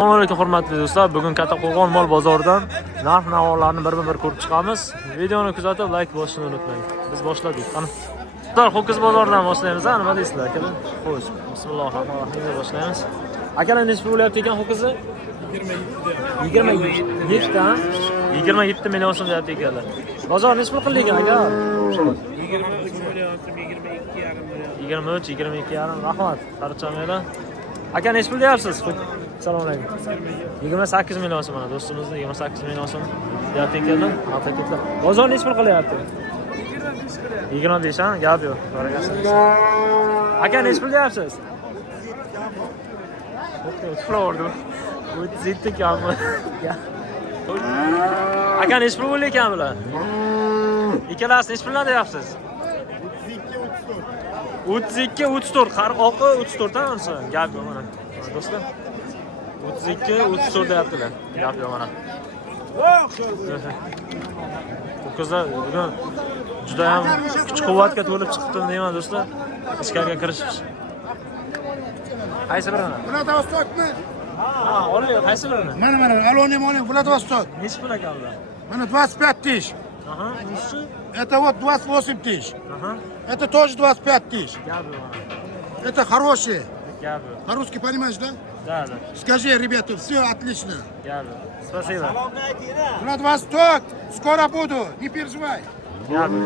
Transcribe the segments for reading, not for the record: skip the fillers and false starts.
Assalomu alaykum hurmatli do'stlar. Bugun Kattaqo'rg'on mol bozoridan narx-navolarni bir ko'rib chiqamiz. Videoni kuzatib, like bosishni unutmang. Biz boshladik. Qani. Do'stlar, Ho'kiz bozoridan boshlaymiz. Nima deysizlar, akalar? Xo'sh, bismillahirrohmanirrohim boshlaymiz. Akalar nechta bo'lyapti ekan Ho'kizni? 27 ta. 27 million so'm deyapti ekanlar. Bozor nechta pul qildi ekan aka? 23, 22,5. Rahmat. Qarichamanglar. Aka nechta pul deyapsiz? Assalomu alaykum. 28 million so'm mana do'stimizni 28 million so'm deyapti ekanlar. Haqiqatlar. Bozor nechta pul qilyapti? 25 ha, gap yo'q. Barakasi. Aka nechta pul deyapsiz? Floordu. 37 kammi. Aka nechta pul bo'ldi ekan bular? Ikkalasi nechta puldan deyapsiz? 32, 34. Qarq oqi 34 ta unisi. Gap yo'q mana. Do'stlar. 32, 34 deyaptilar. Gap yo'q mana. Bu qizlar bugun juda ham kuch-quvvatga to'lib chiqibdi deyman do'stlar. Ichkariga kirishib. Qaysi birini? Vladivostokmi? Ha, oling, qaysi birini? Mana, Alonim oling, Vladivostok. Nechi pul ekan bular? Mana 25 тысяч. Aha, bunisi? Это вот 28 тысяч. Aha. Это тоже 25 тысяч. Gap yo'q mana. Это хорошие. Gap yo'q. По-русски понимаешь, да? Да. Скажи, ребята, все отлично. Gap yo'q. Спасибо. Vladivostok, скоро буду, не переживай. Gap yo'q.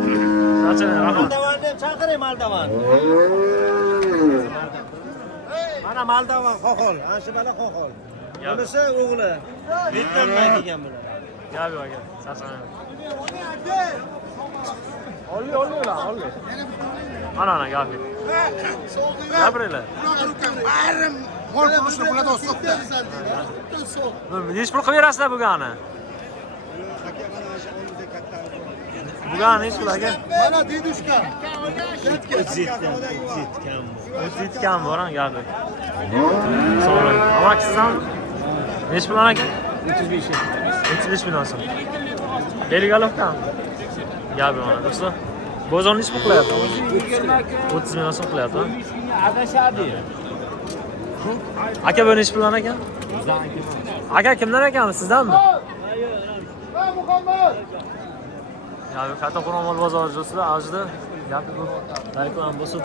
Qachon rahmat. Moldavanni chaqiring, Moldavan. Mana Moldavan qo'qol, ana shu bala qo'qol. Bunisi o'g'li. Vyetnamdan kelgan bular. Gap yo'q aka. Sarsanang. Olli. Ana gap yo'q. Gapiringlar. Ayrim mol qurishni Vladivostokda. Nechi pul qilib berasizlar bugani? Bugani nechi pul aka? Mana dedushka. 37 kam bor ha, gap yo'q. Assalomu alaykum. Amaki siz ham nechi pul aka? 35 million so'm. Belgalovkami? Gap yo'q mana do'stlar. Bozor nechi pul qilyapti? 30 million so'm qilyapti. Adashadi. Aka bu nechi puldan ekan? Aka kimdan ekan? Sizdanmi? Ya Kattaqo'rg'on mol bozori do'stlar, ajda gapi bu. Reklama bosib.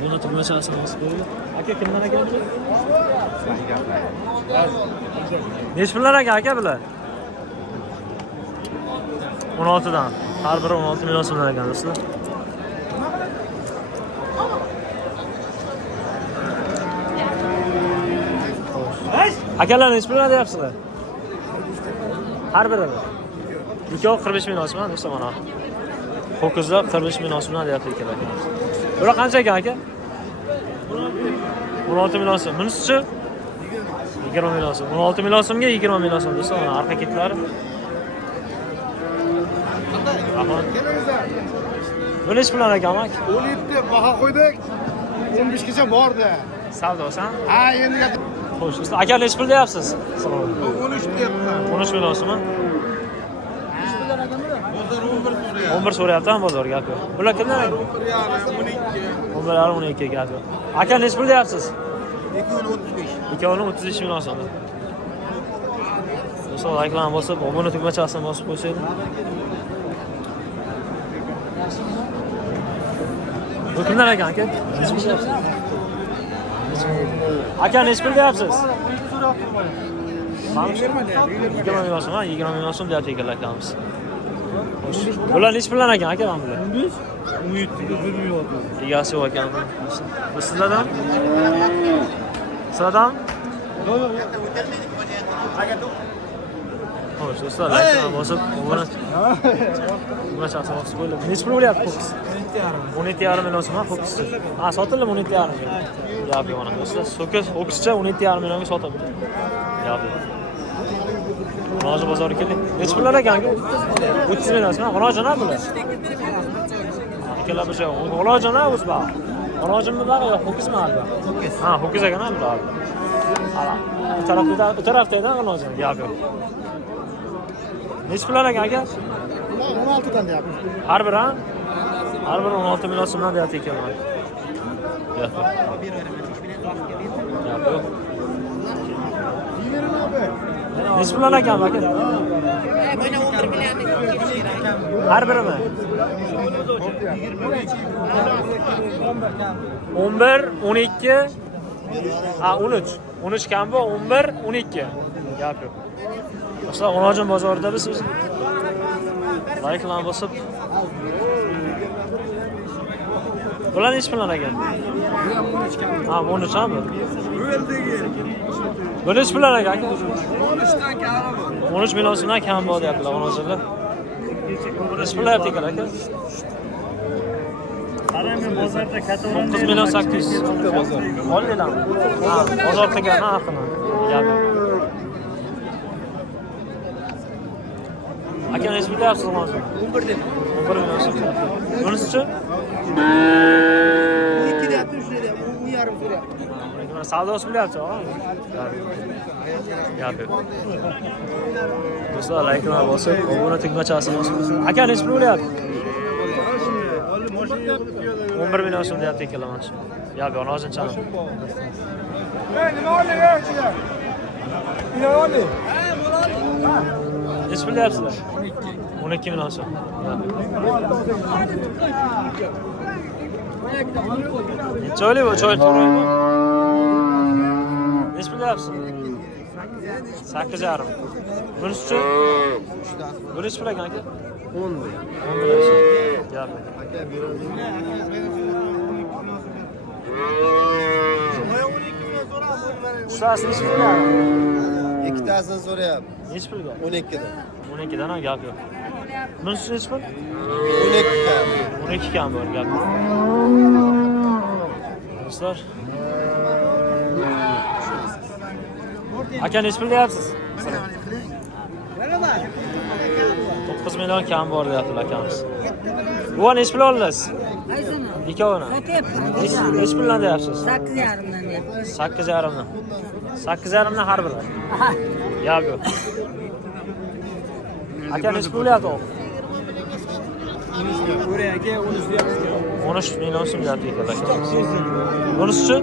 Buni tugmachasini bosib qo'ying. Aka kimdan ekan? Nechi puldan ekan aka bular? 16 dan. Har biri 16 million so'mdan ekan do'stlar. Akalar nechi puldan deyapsizlar? Har biri. Ikkovi 45 million so'm do'stlar mana. Ho'kizlar 45 million so'mdan deyapti akalar. Bular qancha ekan aka? 16 million so'm. Bunisi-chi? 20 million so'm. 16 million so'mga 20 million so'm do'stlar. Mana arqa ketlari. Bu nechi puldan ekan aka? 17 baho qo'ydik. 15 gacha bordi. Savdosan? Ha, endi Xo'sh, do'stlar, aka nechi pul deyapsiz? Assalomu alaykum. 13 deyapman. 13 million so'mmi? Bozor 11 so'rayapti. 11 so'rayapti ham bozor gap yo'q. Bular kimdan ekan? 11,5 12 gap yo'q. Aka nechi pul deyapsiz? 235. Ikkovini 35 million so'm. Do'stlar, reklama bosib, obuna tugmachasini bosib qo'ysaydi. Bu kimdan ekan aka? Nechi pul deyapsiz? Aka nechi pul deyapsiz? 20 million so'm, 20 million so'm deyapti ekanlar akamiz. Bular nechi puldan ekan aka mana bular? 17 egasi yo'q ekan. Bu sizlardan? Sizlardan? Xo'sh, do'stlar, like bosib, obuna. Buni chaqsa bosib qo'yinglar. Nechi pul bo'lyapti Ho'kiz? 17,5 million so'm Ho'kiz. Ha, sotildi 17,5 million. Gap yo'q mana do'stlar. Ho'kizcha 17,5 millionga sotib. Gap yo'q. G'onoji bozoriga keldik. Nechi pullar ekan aka? 30 million so'm. G'onojina bular. Ikkalar bir joy. G'onojina o'zba. G'onojinmi bari yo'q, Ho'kizmi alba? Ho'kiz. Ha, Ho'kiz ekan bular. Hala. Bu tarafdan g'onojina. Gap yo'q. Nechi pullar ekan aka? 16 dan deyapmiz. Har biri ha? Har biri 16 million so'mdan deyapti ekanlar. Gap yo'q. Nechi puldan ekan aka? Mana 11 milliardni kelishgan. Har birimi? 11, 12, 13. 13 kam bu, 11, 12. Gap yo'q. Do'stlar, Onajon bozorida biz like bosib. Bular nechi puldan ekan? Ha, 13 ham bu. Bu nechi puldan ekan aka? 13'ten kârı var. 13 million so'mdan kam bor deyaptilar Onajonda. Nechi pul deyapti ekan aka? Qarang, bozorda katalon 9 million 800. Oldilarmi? Ha, bozor qilgan narxini. Gap yo'q. Aka nechi pul deyapsiz hozir? 11 dedim. 11 million so'm. Bunisi-chi? 2 deyapti, 3 deyapti. 10,5 so'rayapti. Mana savdosi bo'lyapti, ha? Gap yo'q. Do'stlar, like'lar bosib, obuna tugmachasini bosib. Aka nechi pul bo'lyapti? 11 million so'm deyapti ikkalar mana shu. Gap yo'q, nozinchani. Nima oldi ya ichiga? Nima oldi? Nechi pul deyapsizlar? 12 million so'm. Necha oylik bu choy to'g'rimi? Nechi pul deyapsiz? 8,5. Bunisi-chi? Bu nechi pul ekan aka? 10 million so'm. Gap yo'q. Ustasi nechi pul deyapti? Ikkitasini so'rayapti. Nechi pulga? 12 dan. 12 dan ham gap yo'q. Bunisi nechi pul? 12 kam. 12 kam bor gap. Do'stlar. Aka nechi pul deyapsiz? 9 million kam bor deyaptilar akamiz. Bu nechi pul oldingiz? Qaysini? Ikkovini. Nechi puldan deyapsiz? 8,5dan deyapti. 8,5 dan. 8,5 dan har biri. Gap yo'q. Aka nechi pul deyapti? 13 million so'm deyapti ekanlar. Bunisi-chi?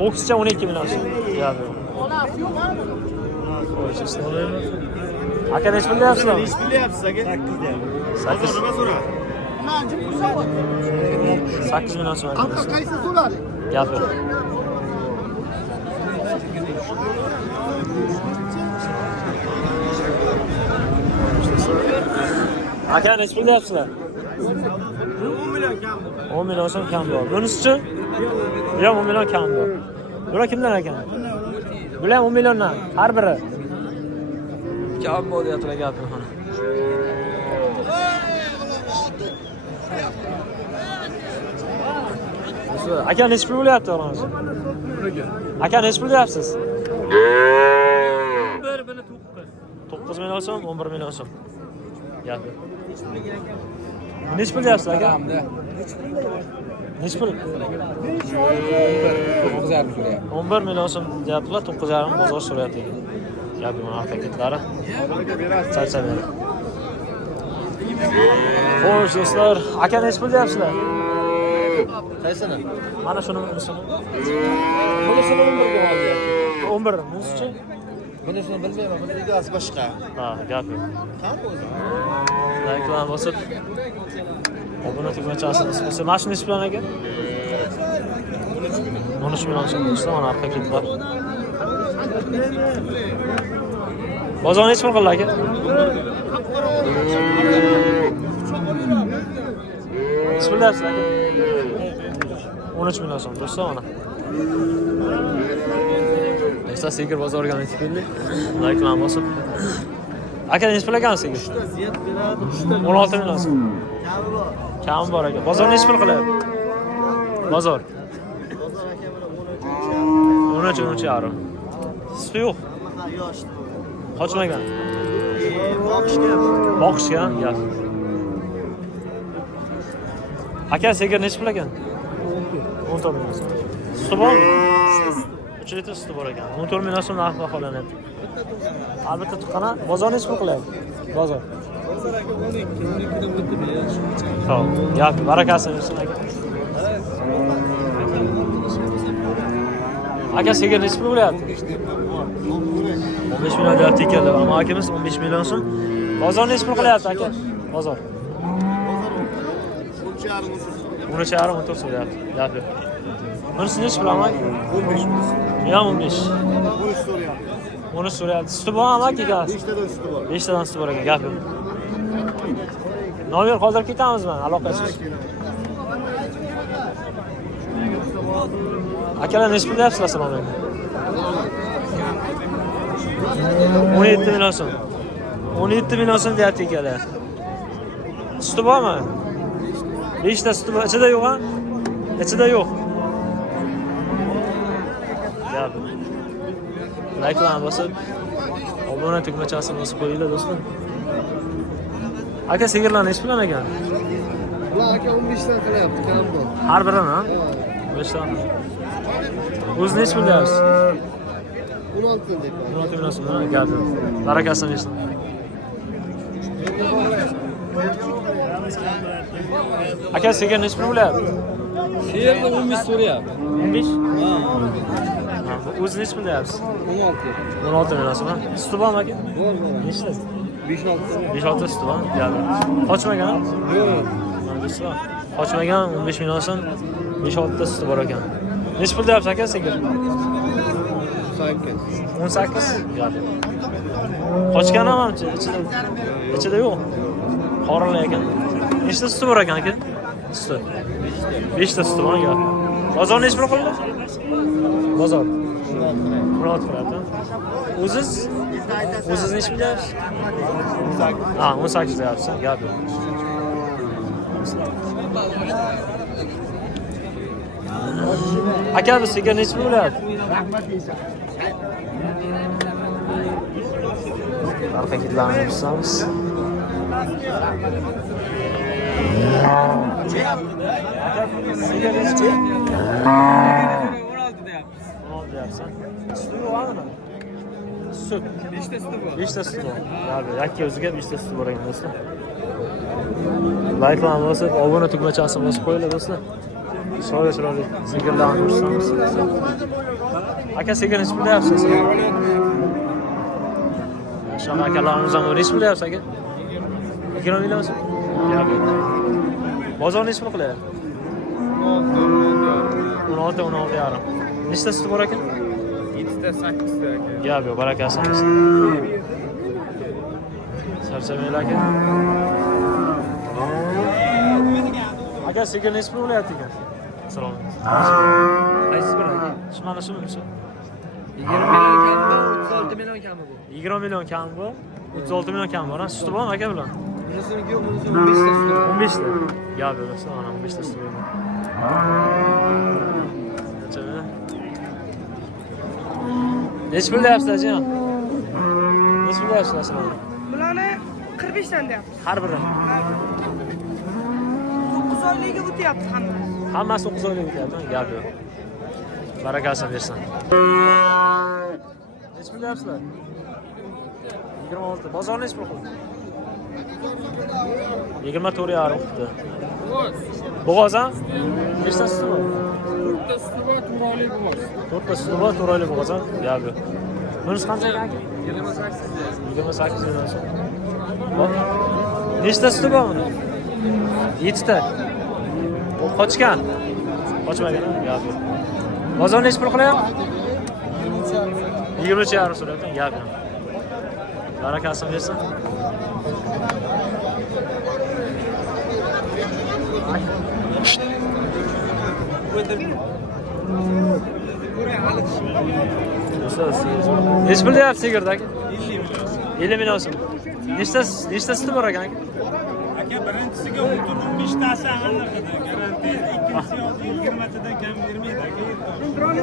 Bokscha 12 million so'm. Gap yo'q. Aka nechi pul deyapsizlar? Nechi pul deyapsiz aka? 8. Nima so'ra? 8 million so'm. Aka qaysi so'radi? Gap yo'q. Aka nechi pul deyapsizlar? 10 million kam. 10 million so'm kam bor. Bunisi-chi? Bu ham 10 million kam bor. Bular kimdan ekan? Bular ham 10 milliondan har biri. Kam bor deyaptilar gapni mana. Aka nechi pul bo'lyapti o'g'lingiz? Aka nechi pul deyapsiz? 9 million so'm, 11 million so'm. Gap. Nechi pul deyapsiz aka? Nechi pul? 11 million so'm deyaptilar, 9,5 bozor so'rayapti ekan. Gap mana paketlari. Charchamaydi. Xo'sh do'stlar, aka nechi pul deyapsizlar? Qaysini? Mana shuni bunisini. Bunisini 11 ga olyapti. 11, bunisi-chi? Bunisini bilmayman, buni egasi boshqa. Ha, gap yo'q. Qani o'zi? Like'lar bosib, obuna tugmachasini bosib. Mana shuni nechi pul ekan? 13 million so'm do'stlar, mana paketlar. Bozor nechi pul qildi aka? Nechi pul deyapsiz aka? 13 million so'm do'stlar mana. Do'stlar, Sigir bozoriga yetib keldik. Like'lar bosib. Aka nechi pul ekan Sigir? 16 million so'm. Kam bor aka. Bozor nechi pul qilyapti? Bozor. 13,5. Suti yo'q. Qochmagan. Boqishga, gap. Aka Sigir nechi pul ekan? 14 million so'm. Suti bormi? 3 litr suti bor ekan. 14 million so'm narx baholanyapti. Albatta tuqqana. Bozor nechi pul qilyapti? Bozor. Bozor aka 12dan bitta beradi. Xo'p, gap barakasini bersin aka. Aka sigir nechi pul bo'lyapti? 15 million deyapti ekanlar. Ammo akamiz 15 million so'm. Bozor nechi pul qilyapti aka? Bozor. 13,5 14 so'rayapti. Gap yo'q. Bunisi nechi pul amaki? 15 million. Ham 15. 13 so'rayapti. 13 so'rayapti. Suti bormi amaki gaz? 5 tadan suti bor. 5 tadan suti bor ekan, gap yo'q. Nomer qoldirib ketamizmi? Aloqasiz. Akalar nechi pul deyapsizlar assalomu alaykum? 17 million so'm. 17 million so'm deyapti akalar. Suti bormi? 5 ta suti bor. Ichida yo'q-a? Ichida yo'q. Gap. Like'larni bosib, obuna tugmachasini bosib qo'yinglar do'stlar. Aka sigirlar nechi puldan ekan? Bular aka 15 dan qilyapti, kam bor. Har birini, ha? 5 ta. O'zi nechi pul deyapsiz? 16 dan deb. 16 million so'm, ha? Gap. Barakasini bersin. Aka sigir nechi pul bo'lyapti? Sigirni 15 so'rayapti. 15? Ha. O'zi nechi pul deyapsiz? 16. 16 million so'm, ha? Suti bormi aka? Bor. Nechta? 5-6. 5-6 suti bor. Gap. Qochmagan? Yo'q. Qochmagan 15 million so'm 5-6 ta suti bor ekan. Nechi pul deyapsiz aka sigir? 18. Gap. Qochgan ham ichida yo'q. Qorinlar ekan. Nechta suti bor ekan aka? Suti. 5 ta suti bor ekan. Bozor nechi pul qildi? Bozor 16 qilyapti. O'ziz nechi pul deyapsiz? 18. Ha, 18 deyapsiz. Gap yo'q. Aka biz sigir nechi pul bo'lyapti? Harakatlarni ko'rsatamiz. Sigir nechi pul? 16 deyapti. 16 deyapsan. Suti yo'qmi? Sut. 5 ta suti bor. 5 ta suti bor. Gap, yakka o'ziga 5 ta suti bor ekan do'stlar. Like'larni bosib, obuna tugmachasini bosib qo'yinglar do'stlar. Chiroyli sigirlarni ko'rsatamiz. Aka sigir nechi pul deyapsiz? Shama akalarimiz ham nechi pul deyapsiz aka? 20 million so'm. Gap yo'q. Bozor nechi pul qilyapti? 16 yarim. Nechta suti bor ekan? 7 ta 8 ta aka. Gap yo'q, barakasi bo'lsin. Charchamanglar aka. Aka sigir nechi pul bo'lyapti ekan? Assalomu alaykum. Qaysi bir aka? Mana shumi? 20 million kami bu. 20 million kam bu. 36 million kam bor, ha? Suti bormi aka bilan? Bunisini yo'q, bunisi 15 ta suti. 15 ta. Gap yo'q, do'stlar, mana 15 ta suti bor. Nechi pul deyapsiz aka? Nechi pul deyapsiz assalomu? Bularni 45 dan deyapti. Har biri. 9 oyligiga o'tyapti hammasi. Hammasi 9 oylik o'tyapti, gap yo'q. Barakasini bersin. Nechi pul deyapsizlar? 26. Bozor nechi pul qildi? 24,5 qildi. Bo'g'oz ha? Nechta suti bor? 4 ta suti bor, to'rayli bo'g'oz. 4 ta suti bor, to'rayli bo'g'oz ha? Gap yo'q. Bunisi qancha ekan aka? 28 million so'm. Nechta suti bor buni? 7 ta. U qochgan. Qochmagan, gap yo'q. Bozor nechi pul qilyapti? 23,5 so'rayapti, gap yo'q. Barakasini bersin. Nechi pul deyapsiz sigirda aka? 50 million so'm. Nechta suti bor ekan aka? Aka birinchisiga 15 tasi allaqada garantiya, ikkinchisi 20 tadan kam bermaydi aka.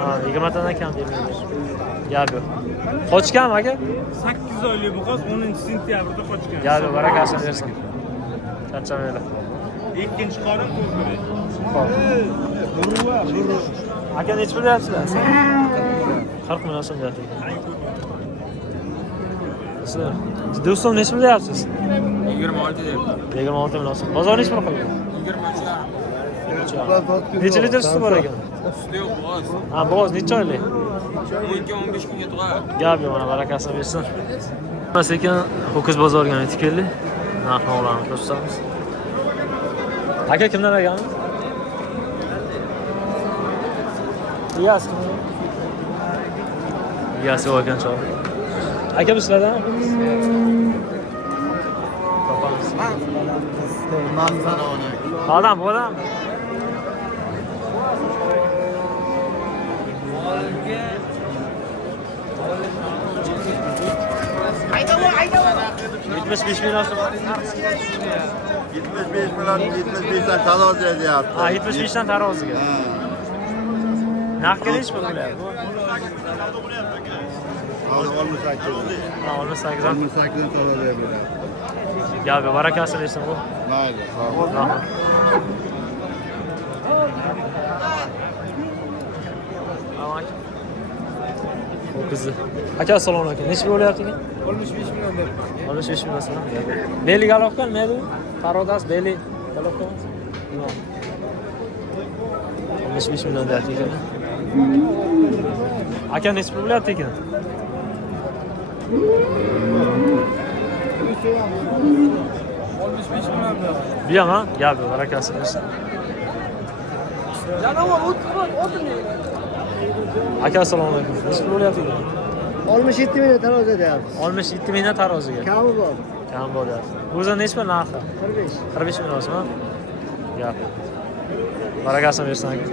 Ha, 20 tadan kam bermaydi. Gap yo'q. Qochganmi aka? 8 oylik bo'g'oz 10-sentyabrda qochgan. Gap yo'q, barakasini bersin. Charchamanglar. Ikkinchi qorin ko'rib. Aka nechi pul deyapsizlar? 40 million so'm deyapti. Sizlar do'stim nechi pul deyapsiz? 26 deyapti. 26 million so'm. Bozor nechi pul qildi? 23. Necha litr suti bor ekan? Suti yo'q bo'g'oz. Ha, bo'g'oz necha oylik? 12-15 kunga tug'adi. Gap yo'q, mana barakasini bersin. Sekin Ho'kiz bozoriga yetib keldik. Narx-navolarni ko'rsatamiz. Aka kimdan olganmiz? Iyas kimdan? Iyas yo'q ekan chol. Aka bu sizlardan? Topamiz. Odam, odam. Yetmiş beş milyon so'm. 75 milyon 75'ten taroziye deyapti. Ha, 75 dan taroziga. Narx kelishmi bular? Hozir 18. Ha, 18 dan. 18 dan taroziye beradi. Gap yo'q, barakasini bersin bu. Mayli, sog' bo'l. Rahmat. Ho'kizi. Aka assalomu alaykum. Necha bo'lyapti ekan? 15 million deb. 15 million so'm. Beli galovkan mayli? Tarodas beli galovkan. Yo'q. 15 million deyapti ekan. Aka necha bo'lyapti ekan? 15 million deb. Buyam ha? Gap yo'q, barakasini bersin. Aka assalomu alaykum. Necha bo'lyapti ekan? 67 million taroziye deyapmiz. 67 million taroziga. Kami bor. Kam bo'lyapti. O'zi necha narxi? 45. 45 million so'm. Gap. Barakasini bersin aka.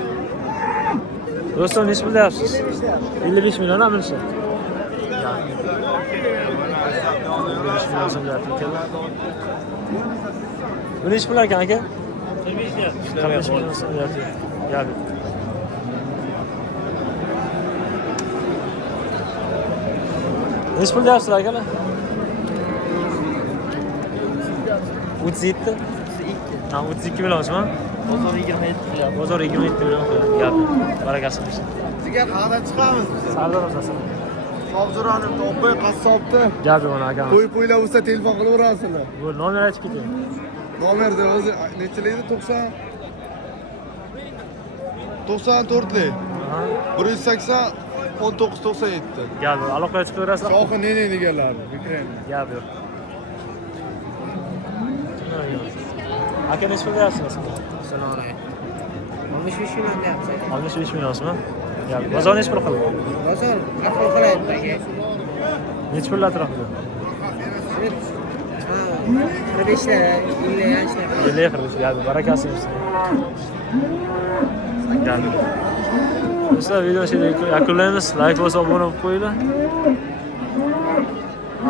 Do'stlar necha bilyapsiz? 55 million ham bilsa. Gap. 55 million so'm deyapti aka. Bu necha pul ekan aka? 45 million so'm deyapti. Gap. Necha pul deyapsizlar akalar? 37. Ha, 32 million so'm. Bozor 27 million. Bozor 27 million qo'yadi. Gap. Barakasini bersin. Sizga qayerdan chiqamiz biz? Sardor o'zasiz. Sobzironi topib qassobni. Gap yo'q aka. Qo'yib bo'lsa telefon qilaverasizlar. Bu nomer aytib keting. Nomerni o'zi nechilikda 94lik. Ha. 180 1997. Gap yo'q. Aloqaga chiqaverasizlar. Shohi nene deganlarni. Ukraina. Gap yo'q. Aka necha pul deyapsiz? Assalomu alaykum. 15 million deyapsiz. 65 million so'm. Gap. Bozor necha pul qildi? Bozor aql qilayapti aka. Necha pul atrofida? Ha, 45 ta, 50 yoshlar. 50 qirg'iz. Gap. Barakasini bersin. Gap. Do'stlar, videoni yakunlaymiz. Like va obuna bo'lib qo'yinglar.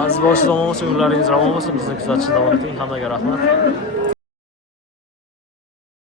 Aziz boshsiz omon bo'lsin, kunlaringiz ravon bo'lsin. Bizni kuzatishda davom eting. Hammaga rahmat.